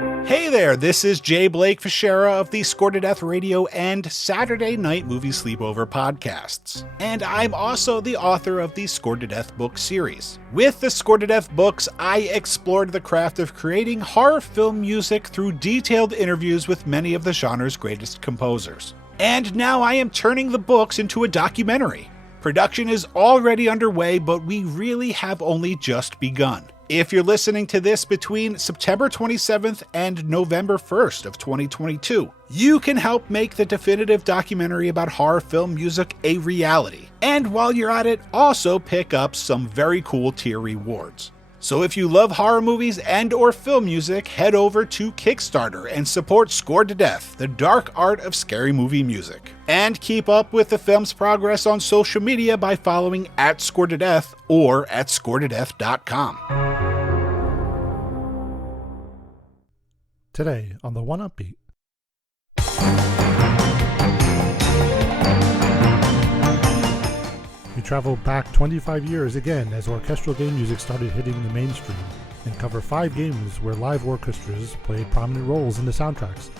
Hey there, this is Jay Blake Fischera of the Score to Death Radio and Saturday Night Movie Sleepover podcasts. And I'm also the author of the Score to Death book series. With the Score to Death books, I explored the craft of creating horror film music through detailed interviews with many of the genre's greatest composers. And now I am turning the books into a documentary. Production is already underway, but we really have only just begun. If you're listening to this between September 27th and November 1st of 2022, you can help make the definitive documentary about horror film music a reality. And while you're at it, also pick up some very cool tier rewards. So if you love horror movies and or film music, head over to Kickstarter and support Score to Death, the dark art of scary movie music. And keep up with the film's progress on social media by following @ScoreToDeath or at scoretodeath.com. Today on the 1UpBeat. We travel back 25 years again as orchestral game music started hitting the mainstream and cover 5 games where live orchestras played prominent roles in the soundtracks.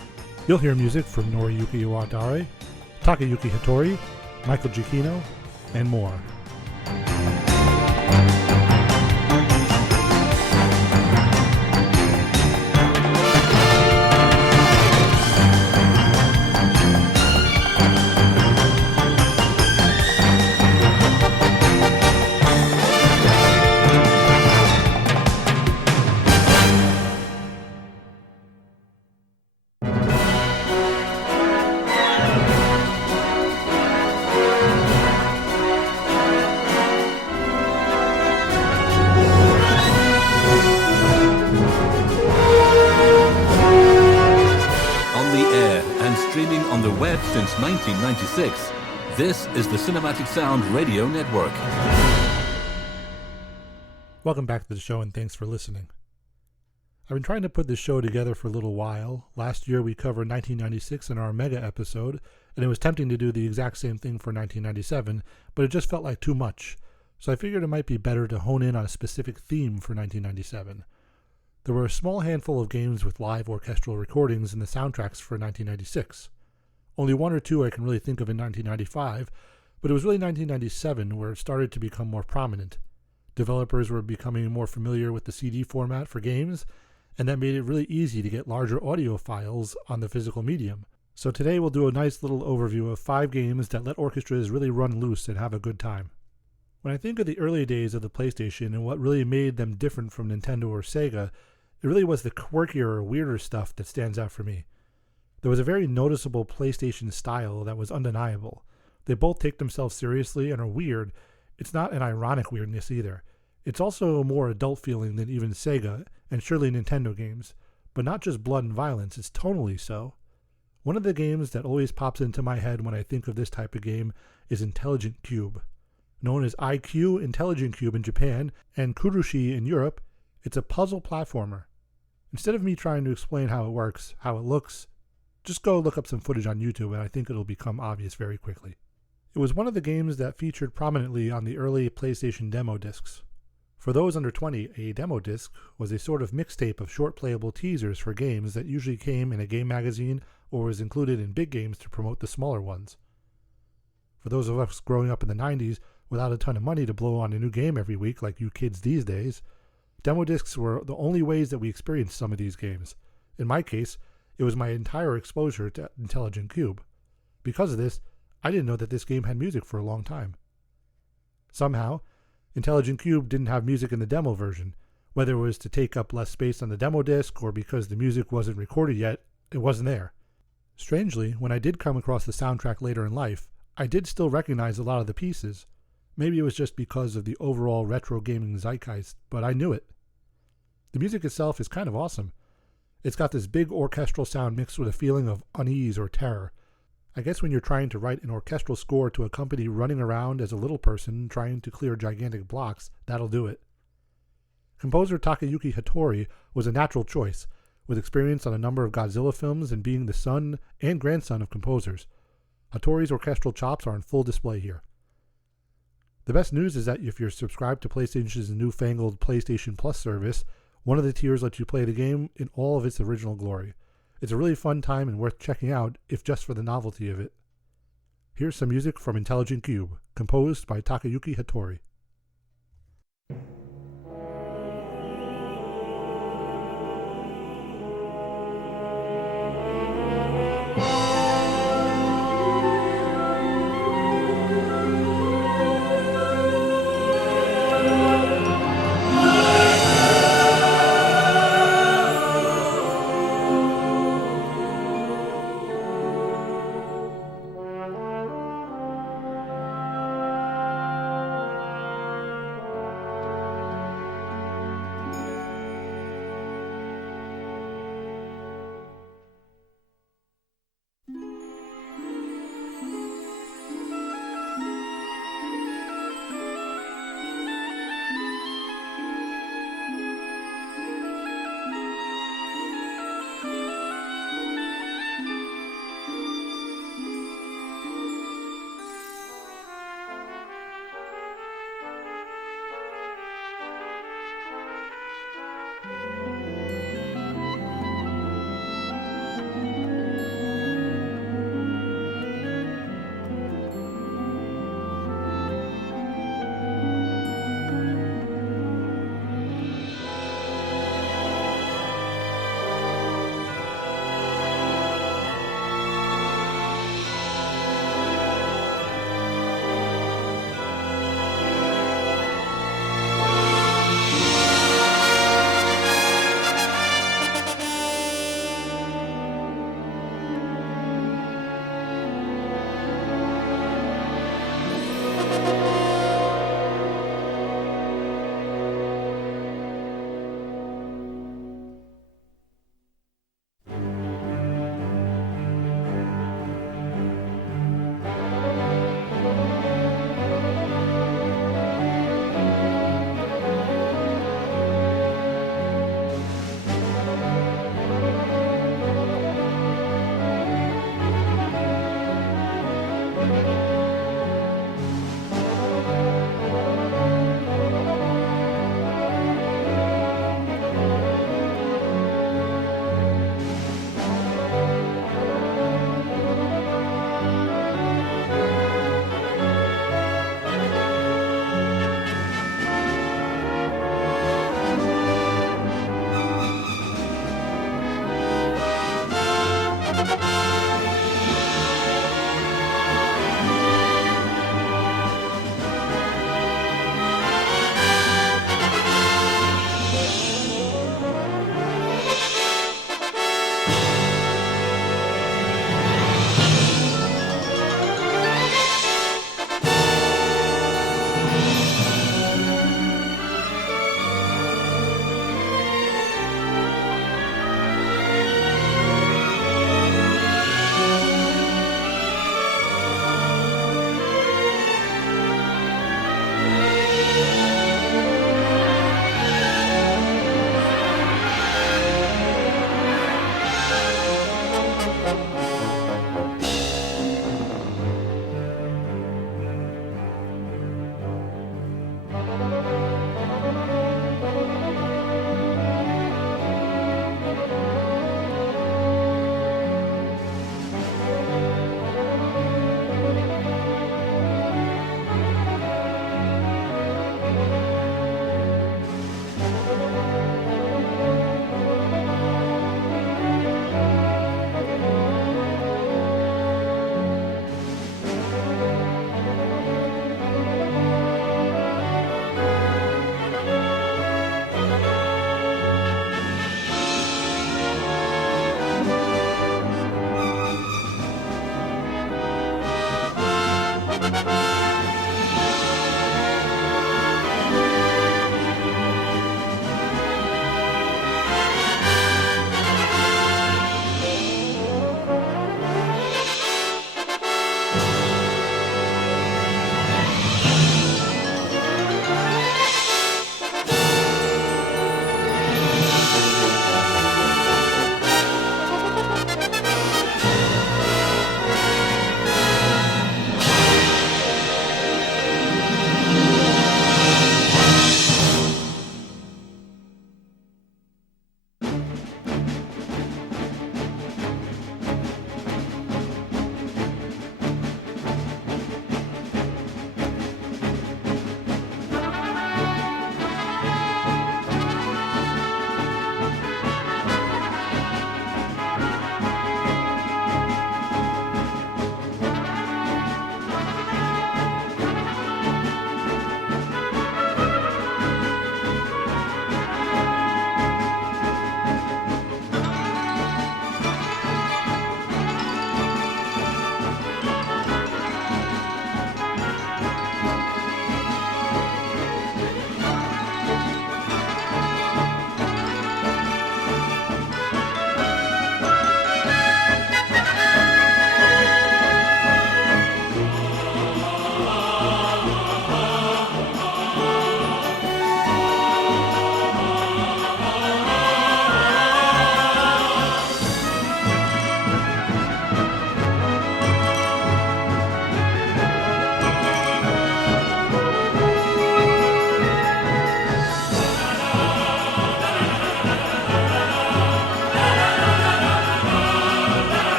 You'll hear music from Noriyuki Iwadare, Takayuki Hattori, Michael Giacchino, and more. Since 1996, this is the Cinematic Sound Radio Network. Welcome back to the show and thanks for listening. I've been trying to put this show together for a little while. Last year we covered 1996 in our Mega episode, and it was tempting to do the exact same thing for 1997, but it just felt like too much. So I figured it might be better to hone in on a specific theme for 1997. There were a small handful of games with live orchestral recordings in the soundtracks for 1996. Only 1 or 2 I can really think of in 1995, but it was really 1997 where it started to become more prominent. Developers were becoming more familiar with the CD format for games, and that made it really easy to get larger audio files on the physical medium. So today we'll do a nice little overview of 5 games that let orchestras really run loose and have a good time. When I think of the early days of the PlayStation and what really made them different from Nintendo or Sega, it really was the quirkier or weirder stuff that stands out for me. There was a very noticeable PlayStation style that was undeniable. They both take themselves seriously and are weird. It's not an ironic weirdness either. It's also a more adult feeling than even Sega, and surely Nintendo games. But not just blood and violence, it's tonally so. One of the games that always pops into my head when I think of this type of game is Intelligent Qube. Known as IQ Intelligent Qube in Japan and Kurushi in Europe, it's a puzzle platformer. Instead of me trying to explain how it works, how it looks, just go look up some footage on YouTube and I think it'll become obvious very quickly. It was one of the games that featured prominently on the early PlayStation demo discs. For those under 20, a demo disc was a sort of mixtape of short playable teasers for games that usually came in a game magazine or was included in big games to promote the smaller ones. For those of us growing up in the 90s without a ton of money to blow on a new game every week like you kids these days, demo discs were the only ways that we experienced some of these games. In my case, it was my entire exposure to Intelligent Qube. Because of this, I didn't know that this game had music for a long time. Somehow, Intelligent Qube didn't have music in the demo version. Whether it was to take up less space on the demo disc or because the music wasn't recorded yet, it wasn't there. Strangely, when I did come across the soundtrack later in life, I did still recognize a lot of the pieces. Maybe it was just because of the overall retro gaming zeitgeist, but I knew it. The music itself is kind of awesome. It's got this big orchestral sound mixed with a feeling of unease or terror. I guess when you're trying to write an orchestral score to a company running around as a little person trying to clear gigantic blocks, that'll do it. Composer Takayuki Hattori was a natural choice, with experience on a number of Godzilla films and being the son and grandson of composers. Hattori's orchestral chops are on full display here. The best news is that if you're subscribed to PlayStation's newfangled PlayStation Plus service, One of the tiers lets you play the game in all of its original glory. It's a really fun time and worth checking out, if just for the novelty of it. Here's some music from Intelligent Qube, composed by Takayuki Hattori.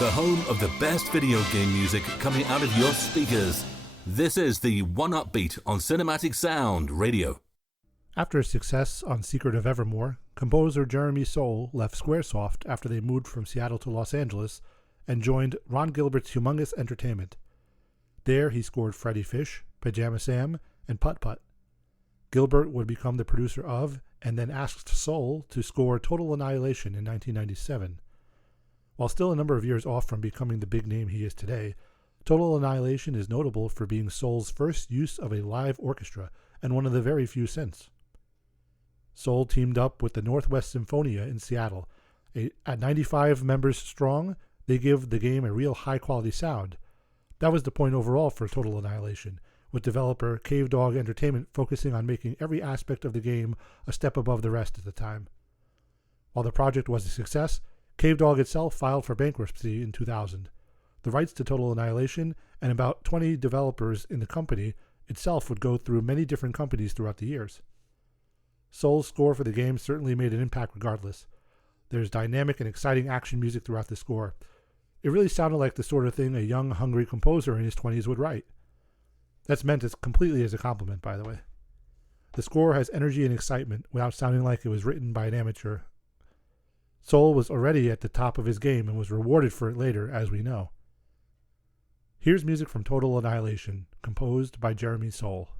The home of the best video game music coming out of your speakers. This is the 1UpBeat on Cinematic Sound Radio. After his success on Secret of Evermore, composer Jeremy Soule left Squaresoft after they moved from Seattle to Los Angeles and joined Ron Gilbert's Humongous Entertainment. There he scored Freddy Fish, Pajama Sam, and Putt Putt. Gilbert would become the producer of, and then asked Soule to score Total Annihilation in 1997. While still a number of years off from becoming the big name he is today, Total Annihilation is notable for being Soule's first use of a live orchestra, and one of the very few since. Soule teamed up with the Northwest Symphonia in Seattle. At 95 members strong, they give the game a real high-quality sound. That was the point overall for Total Annihilation, with developer Cavedog Entertainment focusing on making every aspect of the game a step above the rest at the time. While the project was a success, Cavedog itself filed for bankruptcy in 2000. The rights to Total Annihilation and about 20 developers in the company itself would go through many different companies throughout the years. Soule's score for the game certainly made an impact regardless. There's dynamic and exciting action music throughout the score. It really sounded like the sort of thing a young, hungry composer in his 20s would write. That's meant as completely as a compliment, by the way. The score has energy and excitement without sounding like it was written by an amateur. Soule was already at the top of his game and was rewarded for it later, as we know. Here's music from Total Annihilation, composed by Jeremy Soule.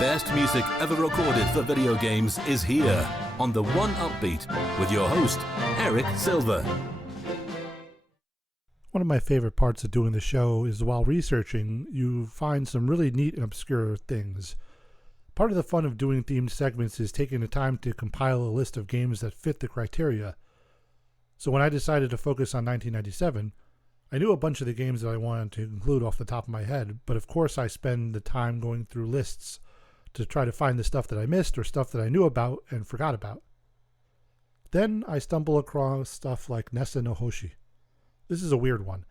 best music ever recorded for video games is here on the 1UpBeat with your host, Eric Silver. One of my favorite parts of doing the show is while researching, you find some really neat and obscure things. Part of the fun of doing themed segments is taking the time to compile a list of games that fit the criteria. So when I decided to focus on 1997, I knew a bunch of the games that I wanted to include off the top of my head, but of course I spend the time going through lists to try to find the stuff that I missed or stuff that I knew about and forgot about. Then I stumble across stuff like NESSA no Hoshi. This is a weird one.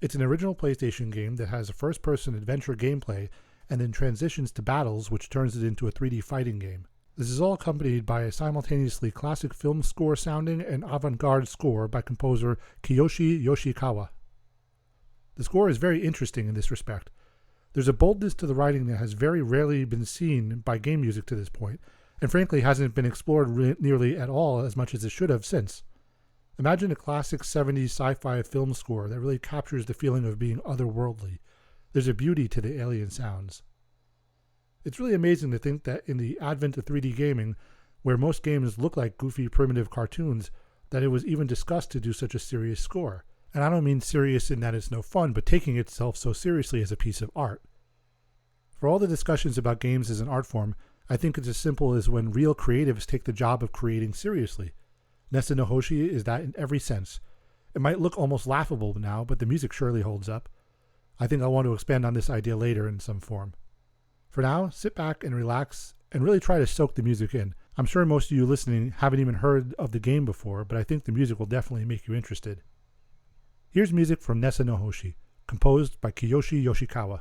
It's an original PlayStation game that has a first-person adventure gameplay and then transitions to battles, which turns it into a 3D fighting game. This is all accompanied by a simultaneously classic film score sounding and avant-garde score by composer Kiyoshi Yoshikawa. The score is very interesting in this respect. There's a boldness to the writing that has very rarely been seen by game music to this point, and frankly hasn't been explored nearly at all as much as it should have since. Imagine a classic 70s sci-fi film score that really captures the feeling of being otherworldly. There's a beauty to the alien sounds. It's really amazing to think that in the advent of 3D gaming, where most games look like goofy primitive cartoons, that it was even discussed to do such a serious score. And I don't mean serious in that it's no fun, but taking itself so seriously as a piece of art. For all the discussions about games as an art form, I think it's as simple as when real creatives take the job of creating seriously. NESSA no Hoshi is that in every sense. It might look almost laughable now, but the music surely holds up. I think I'll want to expand on this idea later in some form. For now, sit back and relax and really try to soak the music in. I'm sure most of you listening haven't even heard of the game before, but I think the music will definitely make you interested. Here's music from NESSA no Hoshi, composed by Kiyoshi Yoshikawa.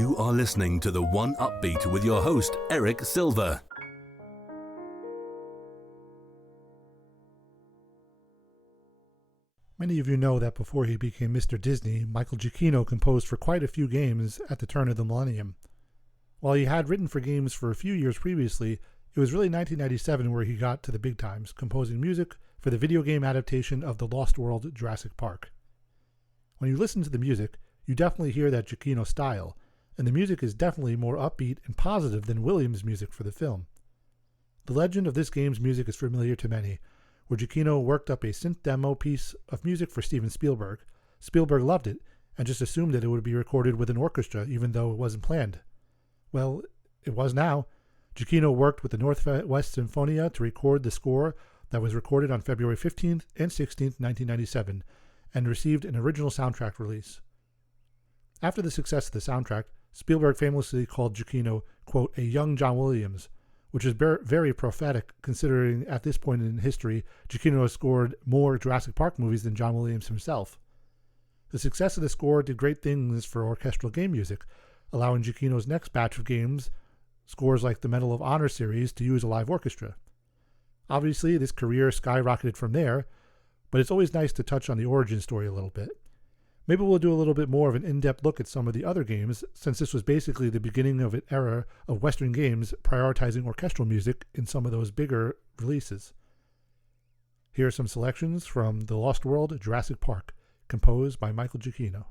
You are listening to the 1UpBeat with your host, Eric Silver. Many of you know that before he became Mr. Disney, Michael Giacchino composed for quite a few games at the turn of the millennium. While he had written for games for a few years previously, it was really 1997 where he got to the big times, composing music for the video game adaptation of the Lost World Jurassic Park. When you listen to the music, you definitely hear that Giacchino style, and the music is definitely more upbeat and positive than Williams' music for the film. The legend of this game's music is familiar to many, where Giacchino worked up a synth demo piece of music for Steven Spielberg. Spielberg loved it, and just assumed that it would be recorded with an orchestra, even though it wasn't planned. Well, it was now. Giacchino worked with the Northwest Sinfonia to record the score that was recorded on February 15th and 16th, 1997, and received an original soundtrack release. After the success of the soundtrack, Spielberg famously called Giacchino, quote, a young John Williams, which is very prophetic considering at this point in history, Giacchino has scored more Jurassic Park movies than John Williams himself. The success of the score did great things for orchestral game music, allowing Giacchino's next batch of games, scores like the Medal of Honor series, to use a live orchestra. Obviously, this career skyrocketed from there, but it's always nice to touch on the origin story a little bit. Maybe we'll do a little bit more of an in-depth look at some of the other games, since this was basically the beginning of an era of Western games prioritizing orchestral music in some of those bigger releases. Here are some selections from The Lost World Jurassic Park, composed by Michael Giacchino.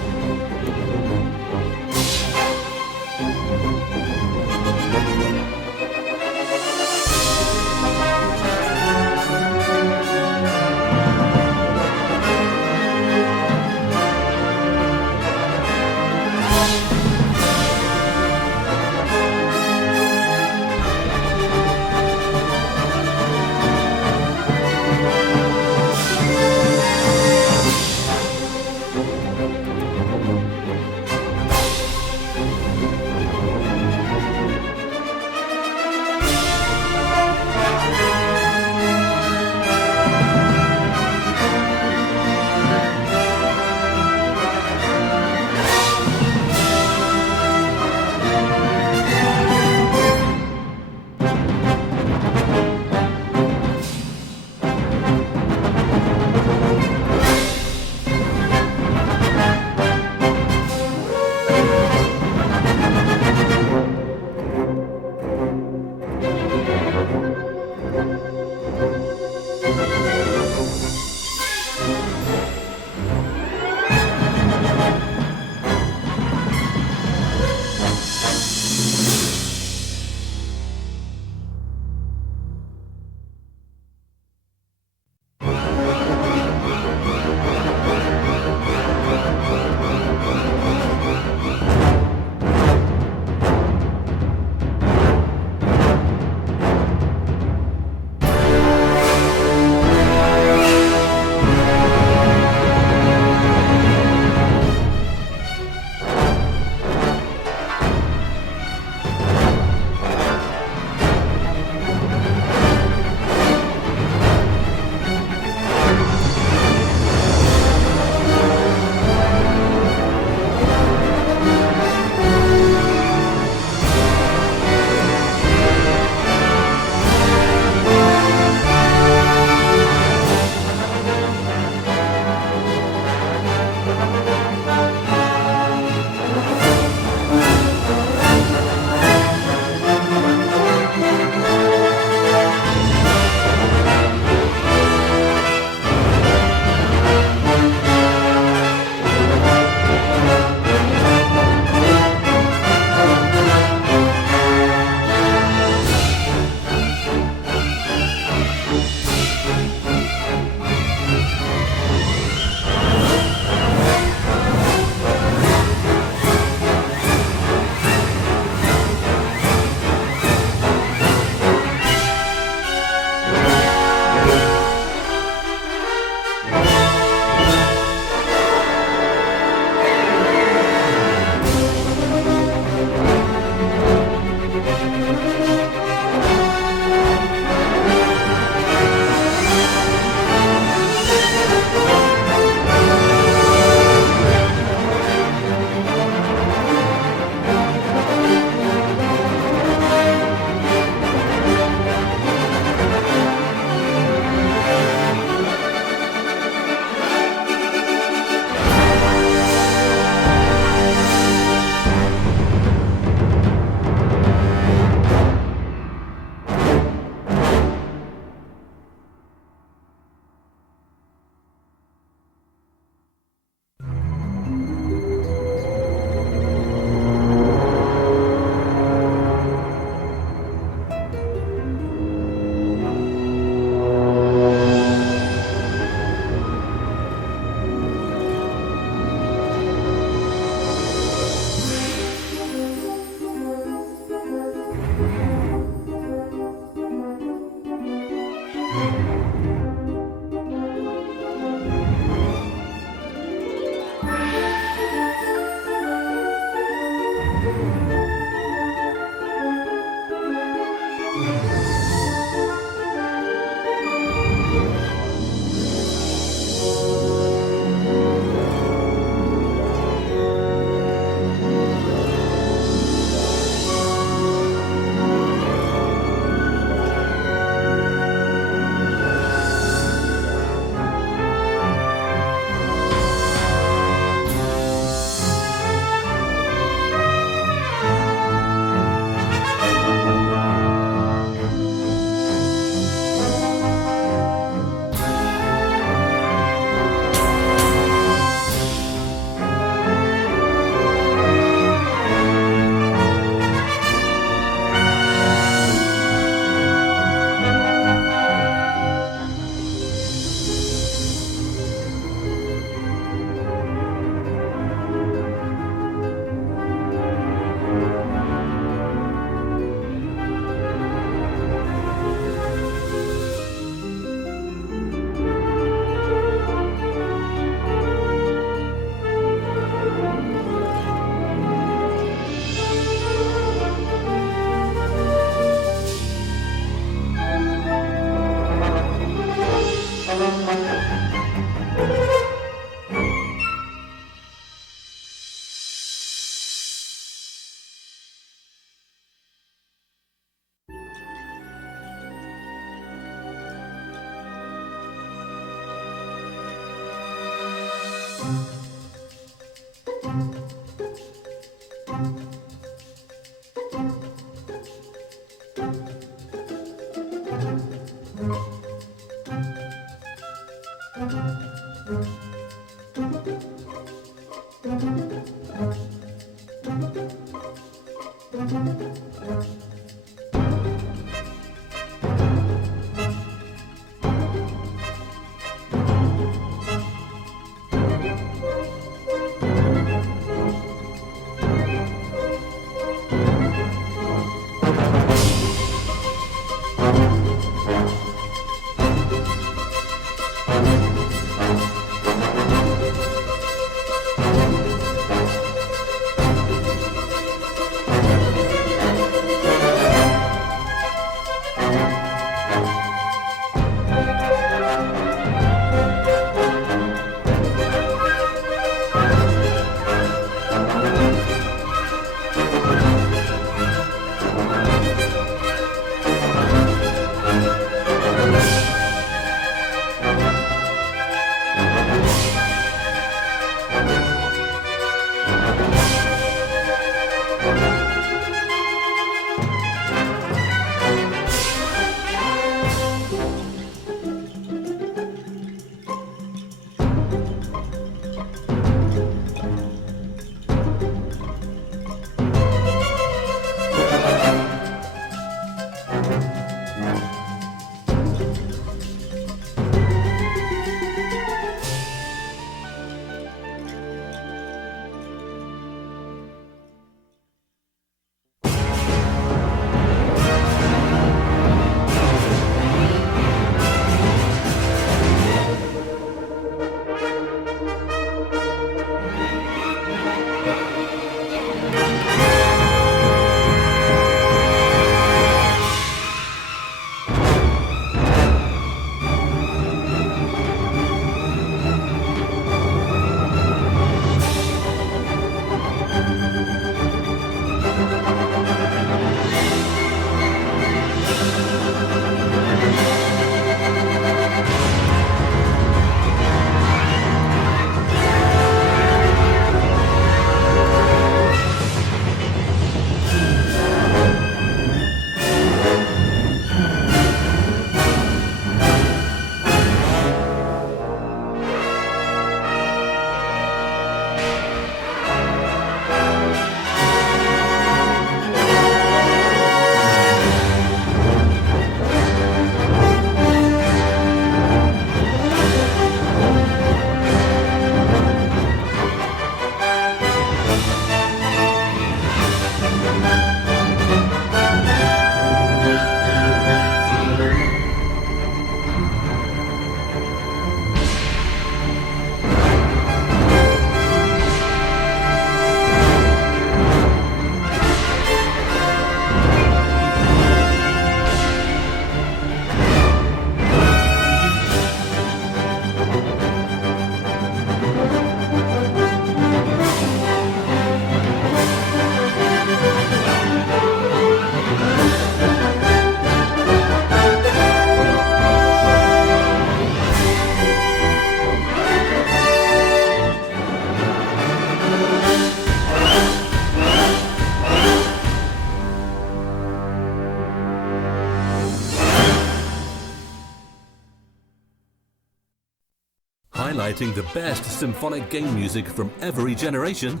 highlighting the best symphonic game music from every generation.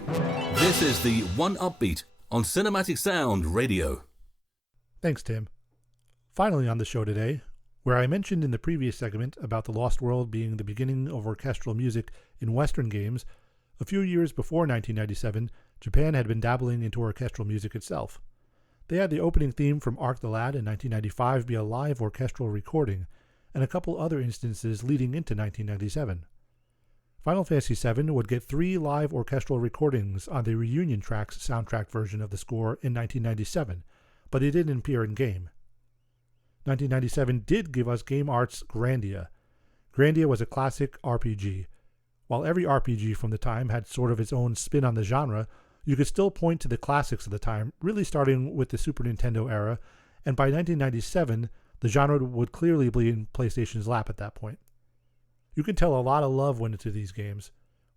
This is the 1UpBeat on Cinematic Sound Radio. Thanks, Tim. Finally on the show today, where I mentioned in the previous segment about the Lost World being the beginning of orchestral music in Western games, a few years before 1997, Japan had been dabbling into orchestral music itself. They had the opening theme from Ark the Lad in 1995 be a live orchestral recording, and a couple other instances leading into 1997. Final Fantasy VII would get 3 live orchestral recordings on the Reunion Tracks soundtrack version of the score in 1997, but they didn't appear in-game. 1997 did give us Game Art's Grandia. Grandia was a classic RPG. While every RPG from the time had sort of its own spin on the genre, you could still point to the classics of the time, really starting with the Super Nintendo era, and by 1997, the genre would clearly be in PlayStation's lap at that point. You can tell a lot of love went into these games.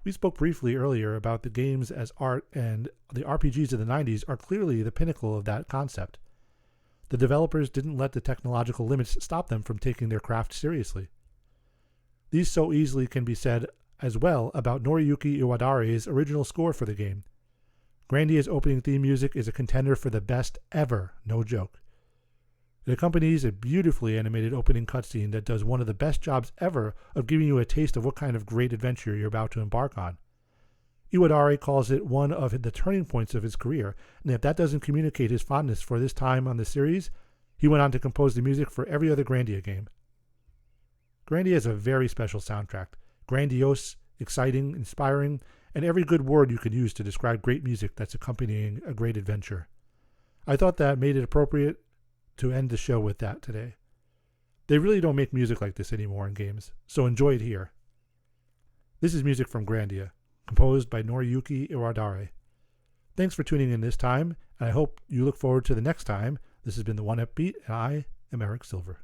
We spoke briefly earlier about the games as art, and the RPGs of the 90s are clearly the pinnacle of that concept. The developers didn't let the technological limits stop them from taking their craft seriously. These so easily can be said as well about Noriyuki Iwadare's original score for the game. Grandia's opening theme music is a contender for the best ever, no joke. It accompanies a beautifully animated opening cutscene that does one of the best jobs ever of giving you a taste of what kind of great adventure you're about to embark on. Iwadare calls it one of the turning points of his career, and if that doesn't communicate his fondness for this time on the series, he went on to compose the music for every other Grandia game. Grandia is a very special soundtrack, grandiose, exciting, inspiring, and every good word you could use to describe great music that's accompanying a great adventure. I thought that made it appropriate to end the show with that today. They really don't make music like this anymore in games, so enjoy it here. This is music from Grandia, composed by Noriyuki Iwadare. Thanks for tuning in this time, and I hope you look forward to the next time. This has been the 1UpBeat, and I am Eric Silver.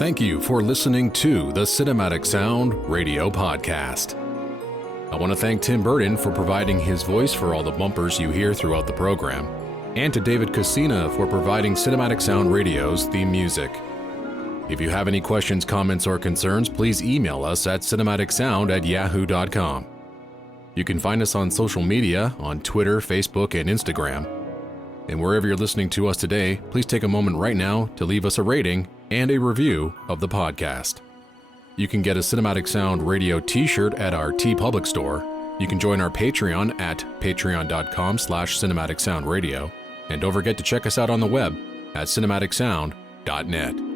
Thank you for listening to the Cinematic Sound Radio Podcast. I want to thank Tim Burton for providing his voice for all the bumpers you hear throughout the program, and to David Coscina for providing Cinematic Sound Radio's theme music. If you have any questions, comments, or concerns, please email us at cinematicsound@yahoo.com. You can find us on social media on Twitter, Facebook, and Instagram. And wherever you're listening to us today, please take a moment right now to leave us a rating and a review of the podcast. You can get a Cinematic Sound Radio t-shirt at our TeePublic store. You can join our Patreon at patreon.com/cinematicsoundradio. And don't forget to check us out on the web at cinematicsound.net.